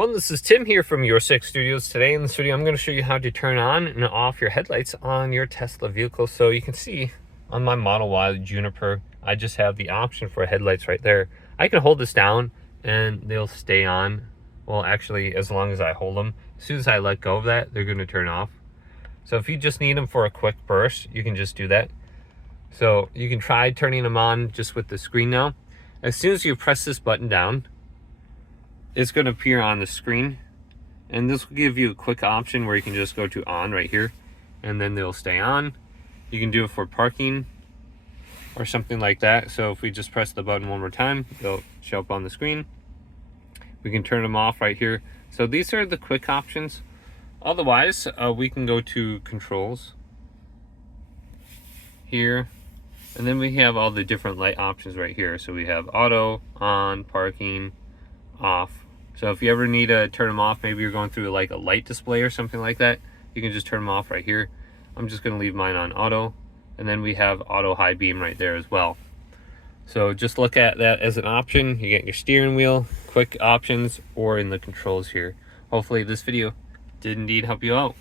Well, this is Tim here from Your Six Studios. Today in this video, I'm going to show you how to turn on and off your headlights on your Tesla vehicle. So you can see on my Model Y Juniper, I just have the option for headlights right there. I can hold this down and they'll stay on. Well, actually, as long as I hold them. As soon as I let go of that, they're going to turn off. So if you just need them for a quick burst, you can just do that. So you can try turning them on just with the screen now. As soon as you press this button down, it's going to appear on the screen, and this will give you a quick option where you can just go to on right here, and then they'll stay on. You can do it for parking or something like that. So if we just press the button one more time, they'll show up on the screen. We can turn them off right here. So these are the quick options. Otherwise, we can go to controls here, and then we have all the different light options right here. So we have auto, on, parking, off. So if you ever need to turn them off, maybe you're going through like a light display or something like that, you can just turn them off right here. I'm just going to leave mine on auto, and then we have auto high beam right there as well. So just look at that as an option. You get your steering wheel, quick options, or in the controls here. Hopefully this video did indeed help you out.